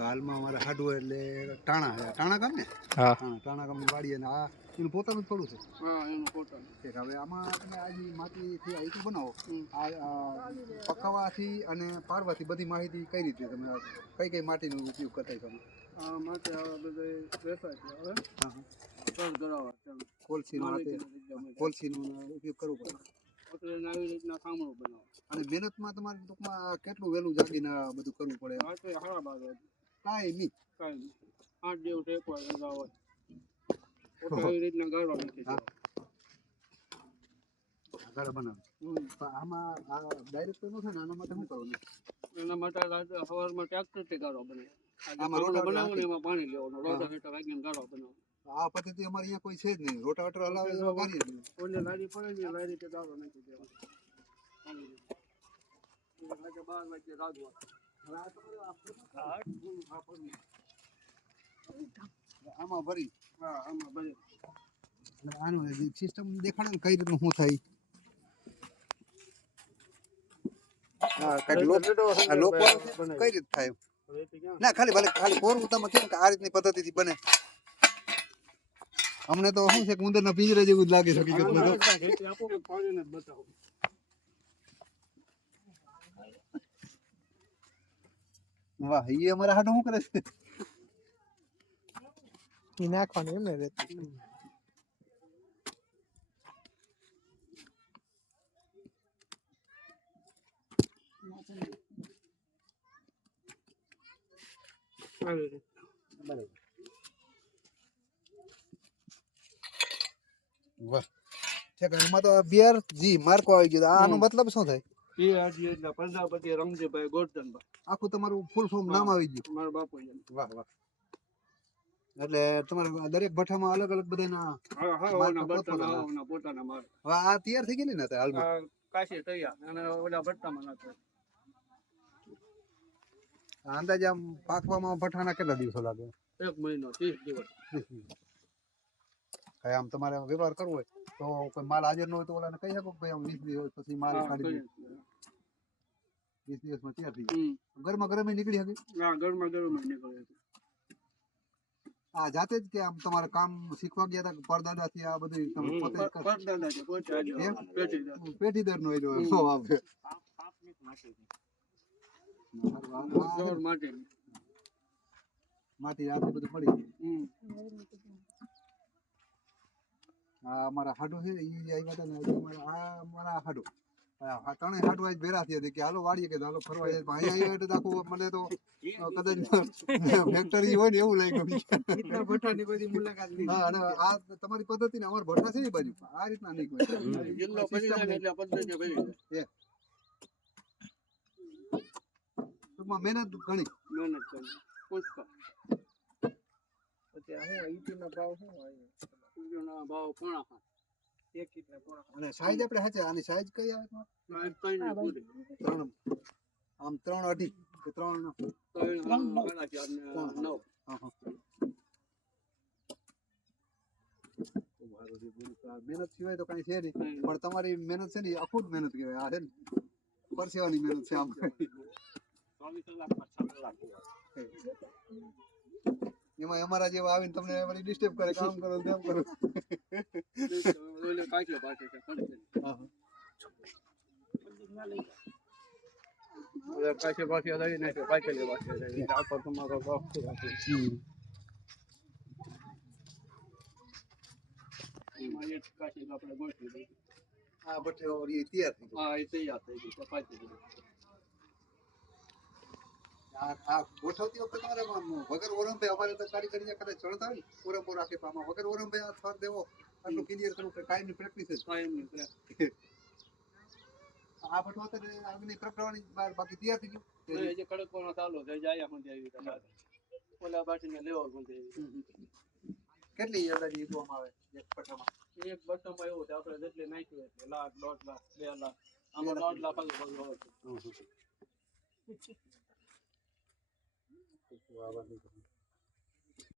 હાલમાં અમારે હાડું એટલે ટાણા ગામ ને હા ટાણા ગામની વાડી અને આ એનું પોતાનું જ થોડું છે. હા એનું પોતાનું છે હવે આમાં તમે આ માટીથી આ ઈંટું બનાવો આ પકાવવાથી અને પાડવાથી બધી માહિતી કઈ રીતે તમે કઈ માટીનો ઉપયોગ કરતા તમે આ માટે આ બધે વેપાર છે હવે સર કરાવવા કોલસીનો ઉપયોગ કરવો પડે એટલે આવી રીતના કામણું બનાવો અને મહેનતમાં તમારે ટૂંકમાં કેટલું વહેલું જાગીને આ બધું કરવું પડે આ તો હારા બાર કાંઈ નહીં 8 જેવું ટેકવા રજા હોય આવી રીતના ગાળવા નથી આગળ બનાવે આમાં આ ડાયરેક્ટ તો ન થાય ને આના માટે શું કરવાનું એના માટે સવારમાં ટ્રેક્ટરથી ગાળવા બનાવે આમાં બનાવો ને એમાં પાણી લેવાનું રોટાવેટર રાખીને ગાળવા બનાવો આ પદ્ધતિ અમારે અહીંયા કોઈ છે જ નહીં રોટાવેટર હલાવે એવા કરીએ જ કોઈને લારી પડે ને લારી તે ગાળવા નાખી દેવાનું 12 વાગે રાંધવા આમાં ભરી હા આમાં ભરી આનું સિસ્ટમ દેખાડે ને કઈ રીતનું શું થાય લોકો કઈ રીતે થાય ના ખાલી કોરું તમે કેમ કે આ રીતની પદ્ધતિથી બને અમને તો શું છે કે ઉંદરના પિંજરા જેવું જ લાગે છે હકીકતમાં તો પાણીને બતાવો વાહ એ અમારા હાટું શું કરે છે નાખવાનું એમ ને રેતી વાહ ઠીક એમાં તો બિયર જી માર્કો આવી ગયો આનો મતલબ શું થાય એ આજી એટલે પ્રજાપતિ રમજીભાઈ ગોરધનભાઈ આખું તમારું ફૂલ ફોર્મ નામ આવી ગયું મારા બાપુ વાહ વાહ એટલે તમારે દરેક ભઠ્ઠામાં અલગ અલગ બધાના પોતાના માર આ તૈયાર થઈ ગયેલી ને હાલમાં કાશી તૈયાર અને ઓલા ભટ્ટામાં નાખે અંદાજે આમ પાકવામાં ભઠ્ઠાના કેટલા દિવસો લાગે 1 મહિનો 30 દિવસ કઈ આમ તમારે વ્યવહાર કરવો હોય તો કોઈ માલ હાજર ન હોય તો ઓલાને કહી શકો કે ભાઈ આમ 20 દિવસ પછી માલ કાઢી 20 દિવસમાં તૈયાર થઈ જાય ગરમા ગરમ નીકળી શકે હા ગરમા ગરમ નીકળે આ જાતે જ કે આમ તમારે કામ શીખવા ગયા હતા પરદાદા થી આ બધું તમે પોતે પેટીદાર નો આવે માટી આટલી બધું પડી આ અમારા હાડો છે એ આવ્યા હતા ને આ અમારા હાડો ત્રણેય હાડો આજ ભેરા થયા કે હાલો વાળીએ કે હાલો ફરવા જાય અહીંયા આવ્યો એટલે આખું મને તો કદાચ ફેક્ટરી હોય ને એવું લાગ્યું ભઠ્ઠાની બધી મુલાકાત લીધી હા અને આ તમારી પદ્ધતિ ને અમાર ભઠ્ઠા છે એ બાજુ આ રીતના નહીં કોઈ જિલ્લો પરિણામ એટલે પદ્ધતિ ભરી ટૂંકમાં મહેનત ઘણી મહેનત કરી પુષ્કળ પછી હું ઈટીના ભાવ શું હોય ઈટીના ભાવ પોણા એક કિલો પોણા અને સાઈઝ આપણે હાચે આની સાઈઝ કઈ આવે ત્રણ આમ 3.5 કે 3 મહેનત સિવાય તો કઈ છે નહીં પણ તમારી મહેનત છે ને અખૂટ મહેનત કહેવાય આ છે ને પરસેવાની મહેનત છે આમ 24 કલાક એમાં અમારા જેવા આવીને તમને વળી ડિસ્ટર્બ કરે કામ કરો તેમ કરો કાઢ્યો પાછો કાચે પાછી લઈ નાખ્યો પાછળ પાછી આખો તમારો કાચી આપણે ગોઠવી દઈએ આ ભઠ્ઠો તૈયાર થઈ હા એ તૈયાર થઈ ગયું પાછી આ ગોઠવતી વખતે તમારે વગર ઓરંભે અમારે તો કારીગરી કદાચ ચણતા હોય ને ઓરંભો રાખે પામાં વગર ઓરંભે આ થર દેવો આટલું ક્લિયર કરવું કે કાયમની પ્રેક્ટિસ છે કાયમની આ ભઠ્ઠો હતો ને આગની પ્રક્રિયાની બાકી તૈયાર થઈ ગયું જે કડકવાનો ચાલુ થઈ જાય સુધી આવી ઓલા બાટીને લેવલ સુધી કેટલી અંદાજી ઈટવામાં આવે એક ભઠ્ઠામાં એક ભઠ્ઠામાં એવું છે આપણે જેટલી નાખ્યું એટલે 1 લાખ 1.5 લાખ 2 લાખ આમાં 1.5 લાખ આગળ